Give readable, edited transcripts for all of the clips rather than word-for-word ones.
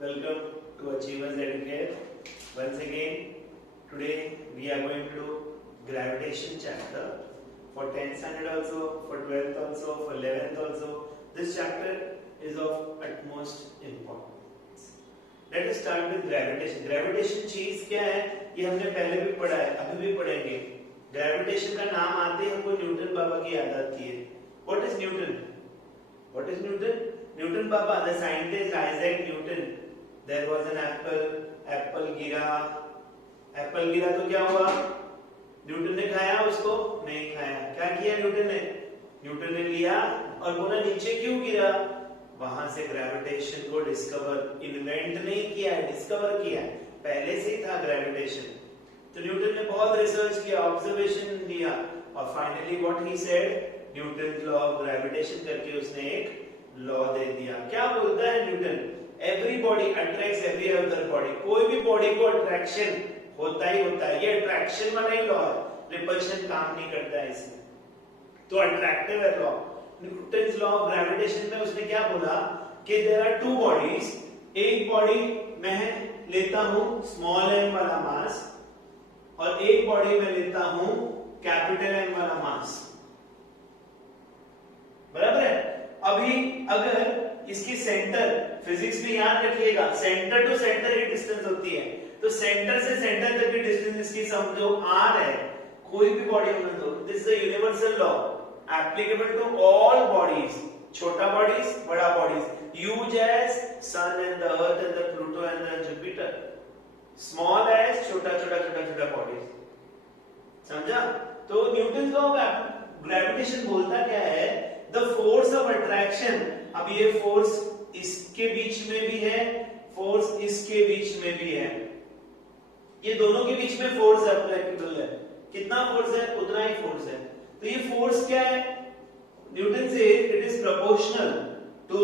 Welcome to Achievers Educate. Once again, today we are going to do gravitation chapter for 10th standard also, for 12th also, for 11th also. This chapter is of utmost importance. Let us start with gravitation. Gravitation चीज क्या है? ये हमने पहले भी पढ़ा है, अभी भी पढ़ेंगे. Gravitation का नाम आते ही हमको न्यूटन बाबा की याद आती है. What is Newton? What is Newton? Newton Baba, the scientist Isaac Newton. There was an apple गिरा तो क्या हुआ? न्यूटन ने खाया उसको? नहीं खाया. क्या किया न्यूटन ने? न्यूटन ने लिया और बोला नीचे क्यों गिरा? वहां से ग्रेविटेशन को इन्वेंट नहीं किया है, डिस्कवर किया है. पहले से ही था ग्रेविटेशन. तो न्यूटन ने बहुत रिसर्च किया, ऑब्जर्वेशन दिया और finally what he said, Newton law of gravitation करके उसने एक लॉ दे दिया. क्या बोलता है Newton? Every body attracts every other body. कोई भी बॉडी को अट्रैक्शन होता ही होता है. ये अट्रैक्शन वाला ही लॉ है. रिपल्शन काम नहीं करता है इसमें. तो अट्रैक्टिव है law. Newton's law of gravitation में उसने क्या बोला कि देयर आर टू बॉडीज. एक बॉडी मैं लेता हूं स्मॉल m वाला मास और एक बॉडी में लेता हूं कैपिटल M वाला मास. बराबर है. अभी अगर इसकी सेंटर, फिजिक्स में याद रखिएगा, सेंटर टू सेंटर की डिस्टेंस होती है. तो सेंटर से सेंटर तक की डिस्टेंस इसकी समझो r है. कोई भी बॉडी में दो. This is a universal law applicable to all bodies. छोटा बॉडीज, बड़ा bodies. Huge as sun and the earth and the Pluto and the Jupiter. Small as छोटा बॉडीज. समझा? तो न्यूटन लॉ ऑफ ग्रेविटेशन बोलता क्या है? The force of attraction. अब ये फोर्स इसके बीच में भी है, फोर्स इसके बीच में भी है. ये दोनों के बीच में फोर्स एप्लीकेबल है. कितना फोर्स है? उतना ही फोर्स है. तो ये फोर्स क्या है? न्यूटन से it is proportional to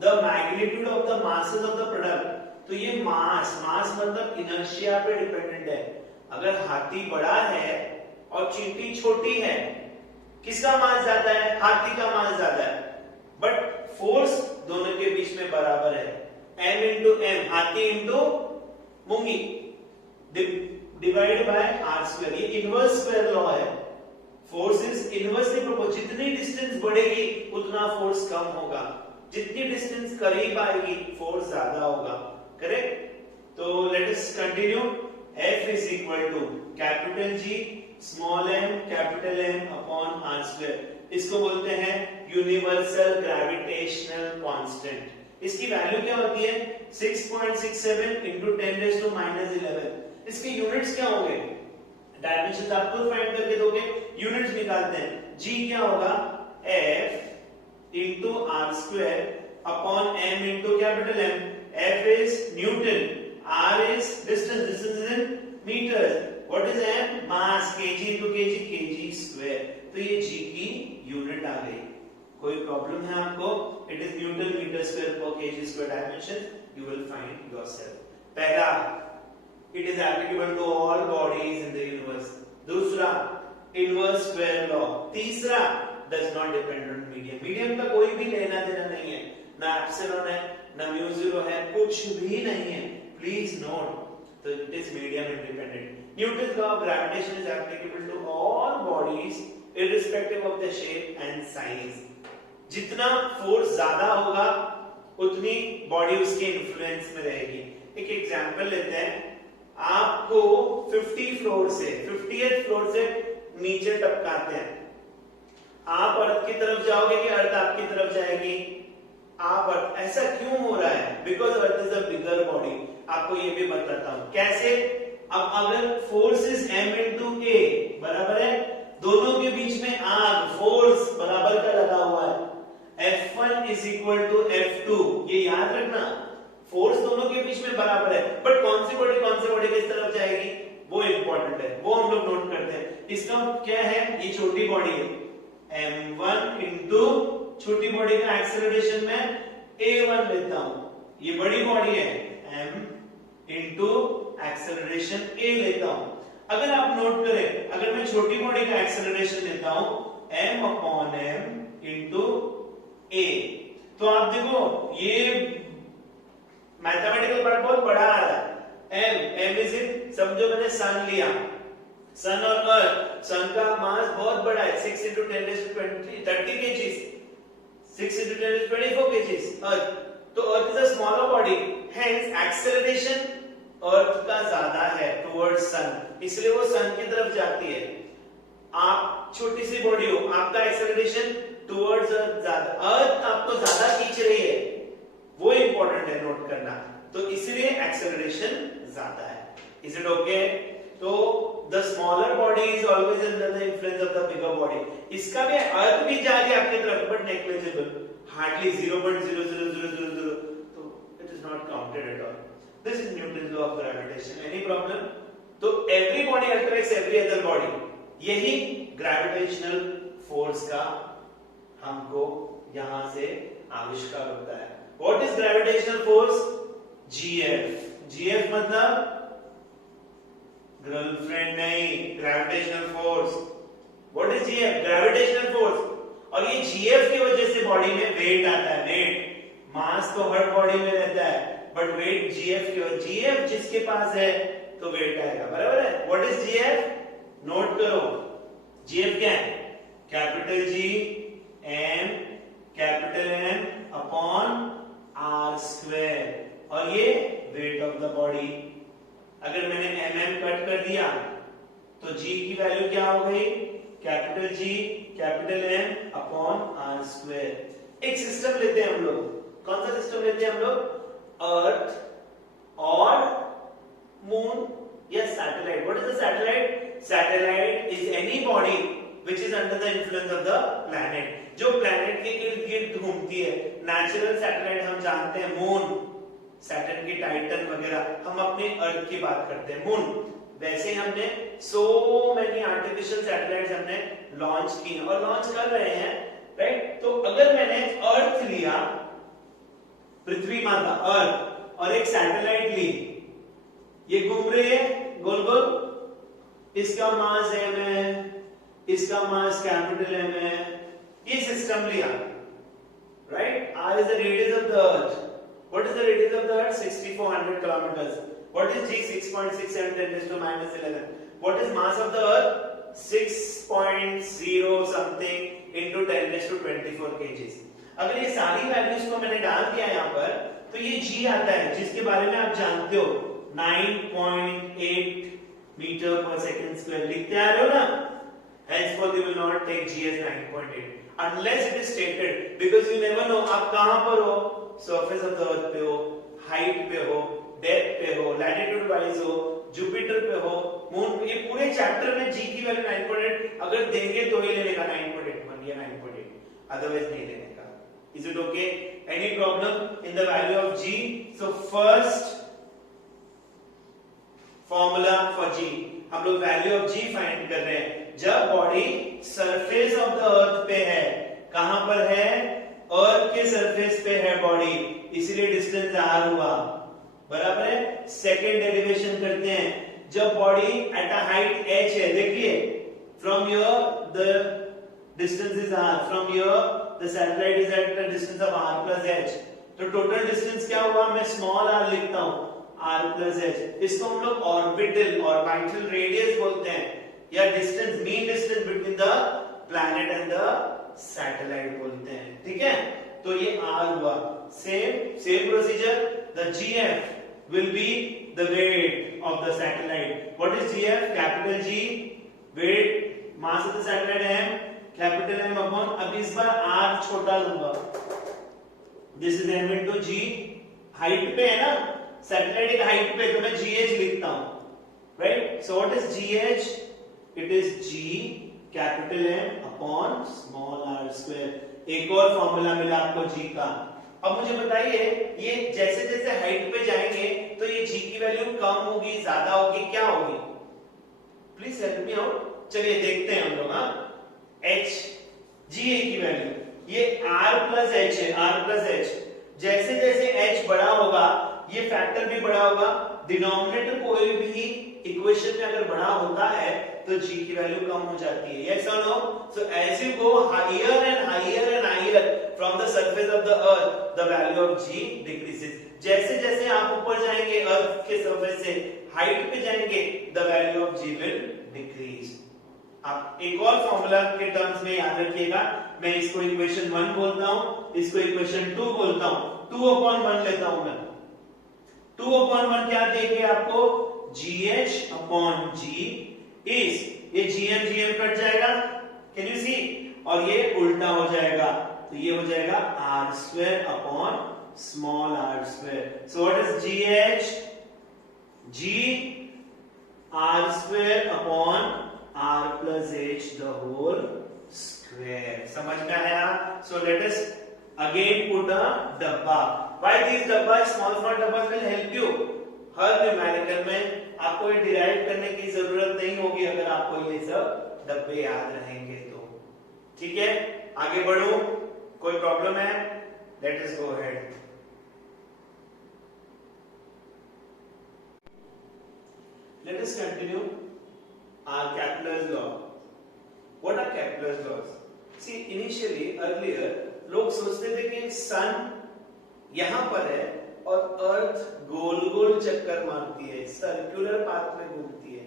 the magnitude of the masses of the product. तो ये मास मतलब इनर्शिया पे डिपेंडेंट है. अगर हाथी बड़ा है और चींटी छोटी है, किसका मास ज्यादा है? हाथी का मास ज्यादा है. बट फोर्स दोनों के बीच में बराबर है. m इंटू m, हाथी इंटू मूंगी, डिवाइड बाय r स्क्वायर. ये इनवर्स स्क्वायर लॉ है. Force is inversely proportional. जितनी डिस्टेंस बढ़ेगी उतना फोर्स कम होगा. जितनी डिस्टेंस करीब आएगी फोर्स ज्यादा होगा. करेक्ट? तो let us continue. F is equal to capital G small m capital M upon r square. इसको बोलते हैं यूनिवर्सल ग्रेविटेशनल कांस्टेंट. इसकी वैल्यू क्या होती है? 6.67 into 10 raised to -11. इसके यूनिट्स क्या होंगे? डायमेंशंस आप खुद फाइंड करके दोगे. यूनिट्स निकालते हैं. G क्या होगा? F into r square upon m into capital M. F is Newton, r is distance is in meters. What is m? Mass. kg into kg square. तो ये G की यूनिट आ गई. कोई प्रॉब्लम है आपको? It is Newton meter square per KG square dimension. You will find yourself. पहला, it is applicable to all bodies in the universe. दूसरा, inverse square law. तीसरा, does not depend on medium. Medium का कोई भी लेना देना नहीं है. ना एप्सिलॉन है, ना म्यू जीरो है, कुछ भी नहीं है. Please note. तो it is medium independent. Newton's law of gravitation is applicable to all bodies irrespective of their shape and size. जितना फोर्स ज्यादा होगा उतनी बॉडी उसके इन्फ्लुएंस में रहेगी. एक एग्जांपल लेते हैं. आपको 50th फ्लोर से नीचे टपकाते हैं. आप अर्थ की तरफ जाओगे कि अर्थ आपकी तरफ जाएगी? आप अर्थ. ऐसा क्यों हो रहा है? Because earth is a bigger body. आपको ये भी बताता हूं कैसे. अब अगर force is m into a, बराबर है, दोनों के बीच में आग फोर्स बराबर का लगा हुआ है. F1 is equal to F2. ये याद रखना. फोर्स दोनों के बीच में बराबर है. बट कौन सी बॉडी किस तरफ जाएगी वो इंपॉर्टेंट है. वो हम लोग नोट करते हैं. इसका क्या है? ये छोटी बॉडी है. m1 इंटू छोटी बॉडी का एक्सेलरेशन में a1 लेता हूं. ये बड़ी बॉडी है, m इंटू एक्सेलरेशन a लेता हूं. अगर आप नोट करें, अगर मैं छोटी बॉडी का एक्सेलरेशन लेता हूं m upon m into a, तो आप देखो ये मैथमेटिकल पार्ट बहुत बड़ा आ रहा है। एम इज इन, समझो मैंने सन लिया, सन और अर्थ, सन का मास बहुत बड़ा है 6 into 10 raised to 30 kgs, 6 into 10 raised to 24 kgs earth. तो earth is a smaller body, hence acceleration earth का ज्यादा है टुवर्ड्स सन, इसलिए वो सन की तरफ जाती है। आप छोटी सी बॉडी हो, आपका एक्सेलरेशन टुवर्ड्स अर्थ ज्यादा, अर्थ आपको ज्यादा खींच रही है, वो इंपॉर्टेंट है नोट करना, तो इसलिए एक्सेलरेशन ज्यादा है। Is it okay? तो the smaller body is always under the influence of the bigger body. इसका भी अर्थ भी जा रही है आपकी तरफ, बट नेग्लिजिबल, हार्डली 0.0000, तो it is not counted at all. This is Newton's law of gravitation. Any problem? तो every body attracts every other body, यही ग्रेविटेशनल फोर्स का हमको यहां से आविष्कार होता है। What is gravitational force? GF. GF मतलब गर्लफ्रेंड नहीं, gravitational force. What is GF? Gravitational force. और ये जीएफ की वजह से बॉडी में वेट आता है, वेट। मास तो हर बॉडी में रहता है, बट वेट जीएफ की वजह, जीएफ जिसके पास है तो वेट आएगा, बराबर है? What is GF? नोट करो, जीएफ क्या है? Capital G M capital M upon R square, और ये वेट ऑफ द बॉडी। अगर मैंने mm कट कर दिया तो g की वैल्यू क्या हो गई? Capital G capital M upon R square. एक सिस्टम लेते हैं हम लोग, कौन सा सिस्टम लेते हैं हम लोग? अर्थ और मून या satellite. What is the satellite? Satellite is any body which is under the influence of the planet, जो प्लैनेट के इर्द गिर्द घूमती है। नेचुरल सैटेलाइट हम जानते हैं मून, सैटर्न की टाइटन वगैरह, हम अपने अर्थ की बात करते हैं मून। वैसे हमने सो मेनी आर्टिफिशियल सैटेलाइट्स हमने लॉन्च की और लॉन्च कर रहे हैं, राइट? तो अगर मैंने अर्थ लिया, पृथ्वी माता अर्थ, और एक सैटेलाइट ली, ये घूम रही है गोल गोल, इसका मास m है, इसका मास कैपिटल M है, ये सिस्टम लिया, right? r is the radius of the earth. What is the radius of the earth? 6400 kilometers. What is g? 6.67 10 raised to minus 11. What is mass of the earth? 6.0 something into 10 raised to 24 kgs. अगर ये सारी values को मैंने डाल दिया यहाँ पर, तो ये g आता है, जिसके बारे में आप जानते हो 9.8 मीटर पर सेकंड स्क्वायर। लिखते आ रहे हो ना? Henceforth you will not take g as 9.8 unless it is stated, because you never know आप कहाँ पर हो, सरफेस ऑफ द अर्थ पे हो, हाइट पे हो, डेप्थ पे हो, लैटिट्यूड वाइज हो, जुपिटर पे हो, मून। ये पूरे चैप्टर में जी की वैल्यू 9.8 अगर देंगे तो ही लेने का 9.81 या 9.8, अदरवाइज नहीं लेने का। Is it okay? Any problem in the value of G? So first formula for G, हम लोग वैल्यू ऑफ जी फाइंड कर रहे हैं जब बॉडी सरफेस ऑफ द अर्थ पे है। कहां पर है? अर्थ के सरफेस पे है बॉडी, इसलिए डिस्टेंस r हुआ, बराबर है? सेकेंड डेरिवेशन करते हैं, जब body at a height h है, देखिए from here the distance is r, from here the satellite is at the distance of r plus h, तो टोटल डिस्टेंस क्या हुआ? मैं स्मॉल r लिखता हूं, r plus h। इसको हम लोग ऑर्बिटल रेडियस बोलते हैं, या distance, mean distance between the planet and the satellite बोलते हैं, ठीक है? तो ये r हुआ। Same procedure, the gf will be the weight of the satellite. What is gf? Capital G, weight, mass of the satellite m, capital M upon, अब इस बार r छोटा लूंगा, this is m into g, height पे है ना satellite, एक height पे, तो मैं gh लिखता हूं, right? So what is gh? It is g capital M upon small r square. एक और फॉर्मूला मिला आपको g का। अब मुझे बताइए, ये जैसे जैसे हाइट पे जाएंगे तो ये g की वैल्यू कम होगी, ज्यादा होगी, क्या होगी? Please help me out. चलिए देखते हैं हम लोग। h g की वैल्यू, ये r प्लस h है, r प्लस h। जैसे जैसे h बड़ा होगा ये फैक्टर भी बड़ा होगा, डिनोमिनेटर कोई भी इक्वेशन में अगर बड़ा होता है तो g की वैल्यू कम हो जाती है, yes or no? So as you go higher and higher and higher from the surface of the earth the value of G decreases. जैसे जैसे आप ऊपर जाएंगे अर्थ के सरफेस से हाइट पे जाएंगे the value of G will decrease. आप एक और फॉर्मूला के टर्म्स में याद रखिएगा, मैं इसको इक्वेशन 1 बोलता हूं, इसको इक्वेशन 2 बोलता हूं। 2/1 लेता हूं मैं। 2/1 क्या देंगे आपको, GH/G इज, ये GM कट जाएगा, कैन यू सी, और ये उल्टा हो जाएगा, तो ये हो जाएगा R² small r²। So what is GH, G R² R plus H the whole square। समझ में आया? So let us again put a डब्बा। Why these डब्बा, small डब्बा will help you। Her numerical में आपको ये डिराइव करने की जरूरत नहीं होगी अगर आपको ये सब डब्बे याद रहेंगे तो। ठीक है, आगे बढ़ो, कोई प्रॉब्लम है? Let us go ahead। Let us continue our Kepler's law। What are Kepler's laws? See, initially earlier लोग सोचते थे कि सन यहां पर है और अर्थ गोल गोल चक्कर मारती है, सर्कुलर पाथ में घूमती है।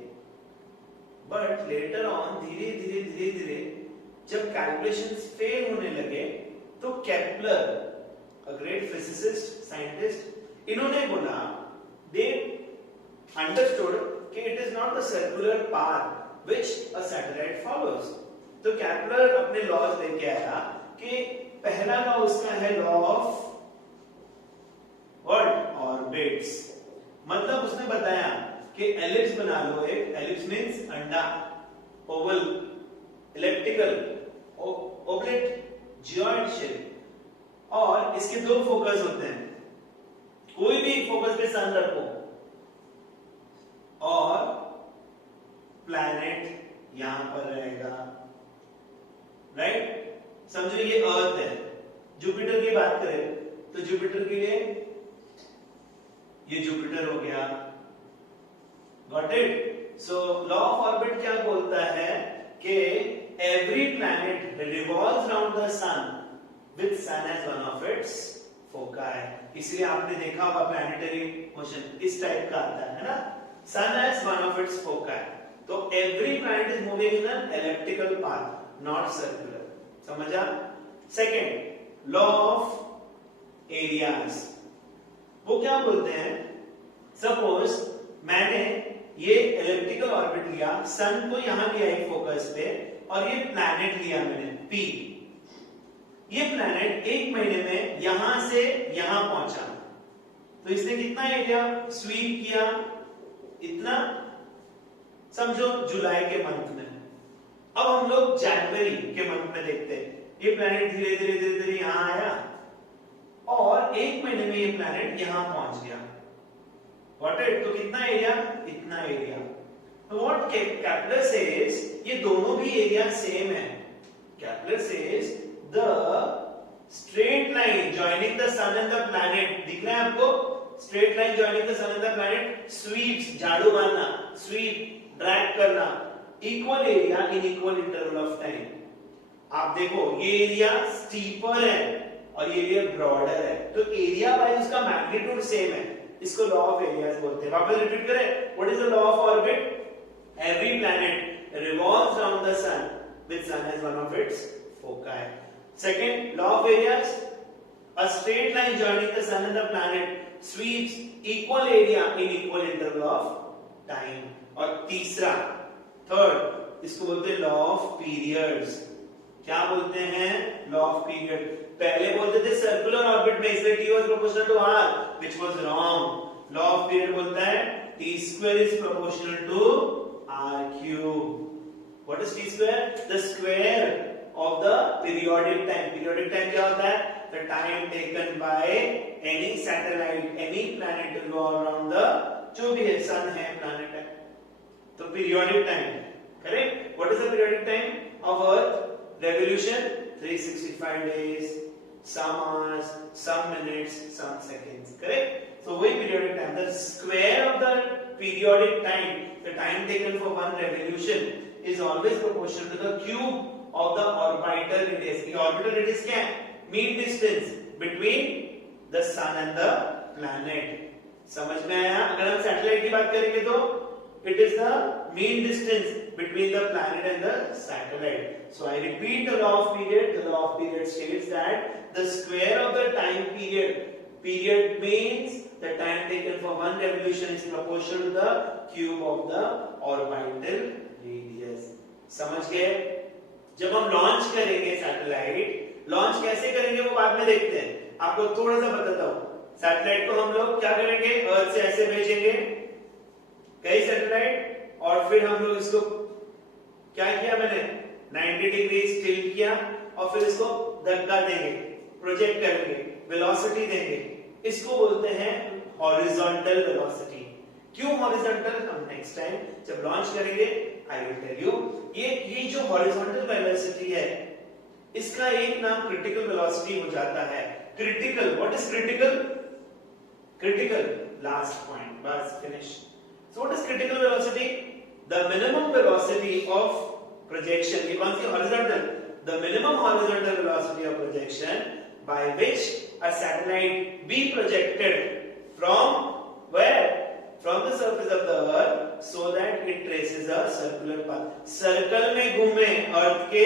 बट लेटर ऑन धीरे धीरे जब कैलकुलेशंस फेल होने लगे तो Kepler, a great physicist scientist, इन्होंने बोला, दे अंडरस्टूड कि it is not the circular path which a satellite follows. तो केपलर अपने लॉज लेके आया कि पहला लॉ उसका है लॉ ऑफ व्हाट, ऑर्बिट्स। मतलब उसने बताया कि एलिप्स बना लो, एक एलिप्स मींस अंडा, ओवल, इलिप्टिकल, ओवलेट, जियोइड शेप, और इसके दो फोकस होते हैं। कोई भी फोकस पे सन रखो और प्लैनेट यहां पर रहेगा, राइट? समझो ये अर्थ है, जुपिटर की बात करें तो जुपिटर के लिए ये जुपिटर हो गया, got it? So law of orbit क्या बोलता है कि every planet revolves around the sun with sun as one of its foci. इसलिए आपने देखा होगा प्लैनेटरी मोशन इस टाइप का आता है ना, sun as one of its foci। तो every planet is moving in an elliptical path, not circular। समझा? Second, law of areas। वो क्या बोलते हैं, सपोज मैंने ये इलिप्टिकल ऑर्बिट लिया, सन को यहां लिया एक फोकस पे, और ये प्लैनेट लिया मैंने P। ये प्लैनेट एक महीने में यहां से यहां पहुंचा, तो इसने कितना एरिया स्वीप किया, इतना, समझो जुलाई के मंथ में। अब हम लोग जनवरी के मंथ में देखते हैं, ये प्लैनेट धीरे धीरे यहां आया और एक महीने में ये प्लैनेट यहां पहुंच गया, व्हाट इट, तो कितना एरिया, इतना एरिया। तो व्हाट केपलर सेज, ये दोनों भी एरिया सेम है। Kepler says the straight line joining the sun and the planet, दिख रहा है आपको, straight line joining the sun and the planet sweeps, झाड़ू मारना, स्वीप, ड्रैग करना, equal area in equal interval of time. आप देखो ये एरिया स्टीपर है और ये एरिया ब्रॉडर है, तो एरिया वाइज उसका मैग्नीट्यूड सेम है, इसको लॉ ऑफ एरियाज बोलते हैं। वापस रिपीट करें, what is the law of orbit, every planet revolves around the sun with sun as one of its foci. Second, law of areas, a straight line joining the sun and the planet sweeps equal area in equal interval of time। और तीसरा, third, इसको बोलते हैं law of periods. क्या बोलते हैं, law of period. पहले बोलते थे सर्कुलर ऑर्बिट में इसलिए t was proportional to r, which was wrong। Law of period बोलता है t square is proportional to r cube। What is t square? The square of the periodic time। periodic time क्या होता है, the time taken by any satellite, any planet to go around the, जो भी है, sun है, planet है, तो periodic time, correct? What is the periodic time of Earth revolution? 365 days, some hours, some minutes, some seconds, correct? So वही periodic time, the square of the periodic time, the time taken for one revolution is always proportional to the cube of the orbital radius। ये orbital radius क्या है, mean distance between the sun and the planet. समझ में आया? अगर हम satellite की बात करेंगे तो it is the mean distance between the planet and the satellite. So I repeat the law of period. The law of period states that the square of the time period means the time taken for one revolution is proportional to the cube of the orbital radius. समझ गए? जब हम launch करेंगे satellite, launch कैसे करेंगे वो बाद में देखते हैं। आपको थोड़ा सा बताता हूँ। सैटेलाइट को हम लोग क्या करेंगे, अर्थ से ऐसे भेजेंगे कई सैटेलाइट, और फिर हम लोग इसको क्या किया, मैंने 90 डिग्री टिल्ट किया और फिर इसको धक्का देंगे, प्रोजेक्ट करेंगे, वेलोसिटी देंगे। इसको बोलते हैं हॉरिजॉन्टल वेलोसिटी। क्यों हॉरिजॉन्टल, हम नेक्स्ट टाइम जब लॉन्च करेंगे आई विल टेल यू। ये जो हॉरिजॉन्टल वेलोसिटी है इसका एक नाम क्रिटिकल वेलोसिटी हो जाता है। Critical, what is critical? Critical, last point, बस finish. So what is critical velocity? The minimum velocity of projection. ये कौन सी? horizontal. The minimum horizontal velocity of projection by which a satellite be projected from where? From the surface of the earth so that it traces a circular path. Circle में घूमे, अर्थ के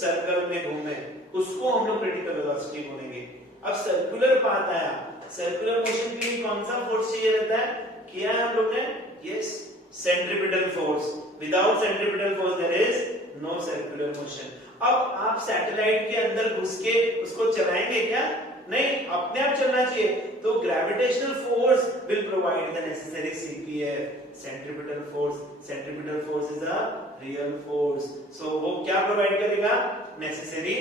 circle में घूमे, उसको हम लोग critical velocity बोलेंगे। अब सर्कुलर पाथ आया, सर्कुलर मोशन के लिए कौन सा फोर्स चाहिए रहता है? किया है हम लोग ने, yes, centripetal force. Without centripetal force there is no circular motion. अब आप सैटेलाइट के अंदर घुस के उसको चलाएंगे क्या? नहीं, अपने आप चलना चाहिए। तो gravitational force will provide the necessary CPF, centripetal force. Centripetal force is a real force. So वो क्या प्रोवाइड करेगा? Necessary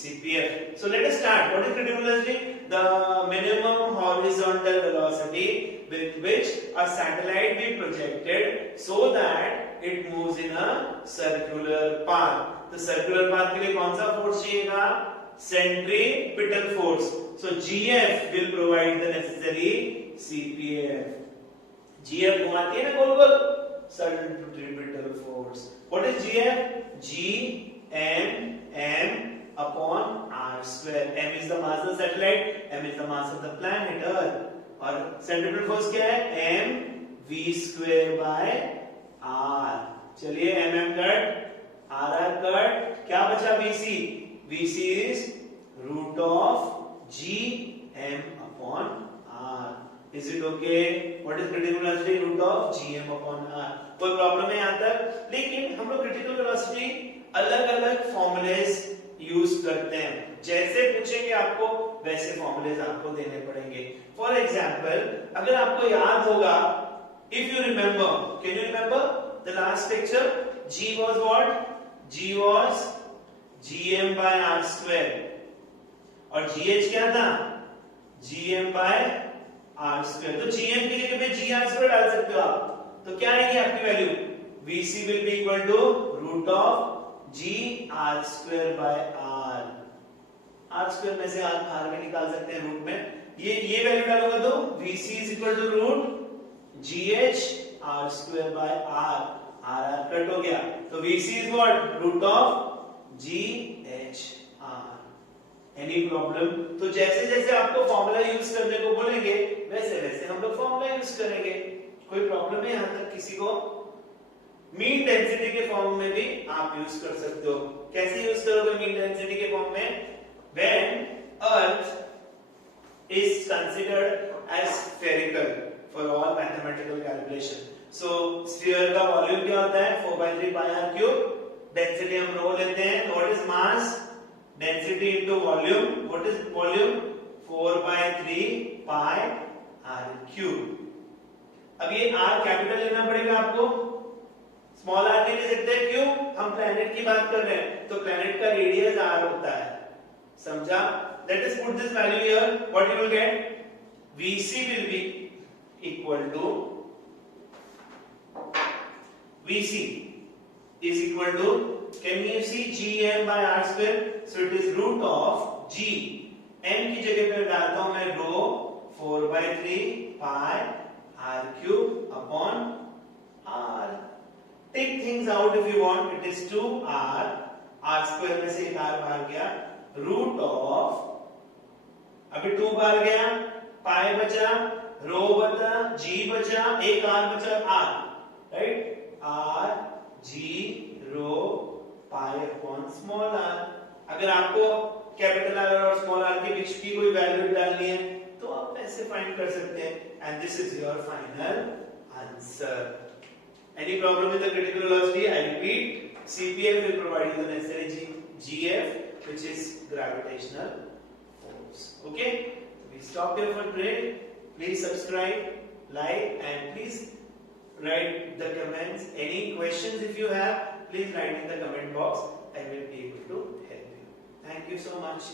CPF. So let us start. What is critical velocity? The minimum horizontal velocity with which a satellite be projected so that it moves in a circular path. तो circular path के लिए कौन सा force चाहिएगा? Centripetal force. So GF will provide the necessary CPF. GF घुमाती है ना गोल गोल, centripetal force. What is GF? G upon R square. M is the mass of the satellite, M is the mass of the planet Earth. और centripetal force क्या है? mv square by r. चलिए mm cut, rr cut, क्या बचा? vc. vc is root of gm upon r. Is it okay? What is critical velocity? Root of gm upon r. कोई problem है यहाँ तक? लेकिन हम लोग क्रिटिकल वेलोसिटी अलग अलग फॉर्मूलेस यूज करते हैं। जैसे पूछेंगे आपको वैसे फॉर्मूलेस आपको देने पड़ेंगे। फॉर एग्जांपल, अगर आपको याद होगा, if you remember, can you remember the last lecture? g was what? g was gm by r square और gh क्या था? gm by r square। तो gm की जगह पे gr square डाल सकते हो आप। तो क्या आएगी आपकी value? vc will be equal to root of g r square by r। r square में से r में निकाल सकते हैं रूट में। ये वैल्यू डालूंगा तो vc is equal to root gh r square by r। r cut हो गया, तो vc is what? root of gh r। Any problem? तो जैसे जैसे आपको फॉर्मूला यूज करने को बोलेंगे वैसे वैसे हम लोग फॉर्मूला यूज करेंगे। कोई प्रॉब्लम है यहाँ तक किसी को? मीन डेंसिटी के फॉर्म में भी आप यूज कर सकते हो। कैसे यूज करोगे मीन डेंसिटी के फॉर्म में? When Earth is considered as spherical for all mathematical calculation. So sphere का वॉल्यूम क्या होता है? 4/3 pi r cube. डेंसिटी हम रो लेते हैं। What is mass? Density into volume. What is volume? 4/3 pi r cube. अब ये r कैपिटल लेना पड़ेगा आपको, स्मॉल r नहीं ले सकते। क्यों? हम प्लैनेट की बात कर रहे हैं, तो प्लैनेट का रेडियस r होता है। समझा? Let us put this value here. What you will get? Vc will be equal to Vc is equal to, can you see gm by r square? So it is root of g, m की जगह पे डालता हूं मैं रो 4/3 pi r cube upon r. Take things out if you want. It is 2r, r square में से एक r बाहर गया, root of अभी 2 बार गया, पाई बचा, रो बचा, जी बचा, एक आर बचा, R, right, R G rho pi upon small R. अगर आपको कैपिटल आर और स्मॉल आर के बीच की कोई वैल्यू डालनी है तो आप ऐसे फाइंड कर सकते हैं, and this is your final answer. Any problem with the critical velocity? I repeat, CPF will provide you the necessary GF, which is gravitational force. Okay? We stop here for today. Please subscribe, like, and please write the comments. Any questions if you have, please write in the comment box. I will be able to help you. Thank you so much.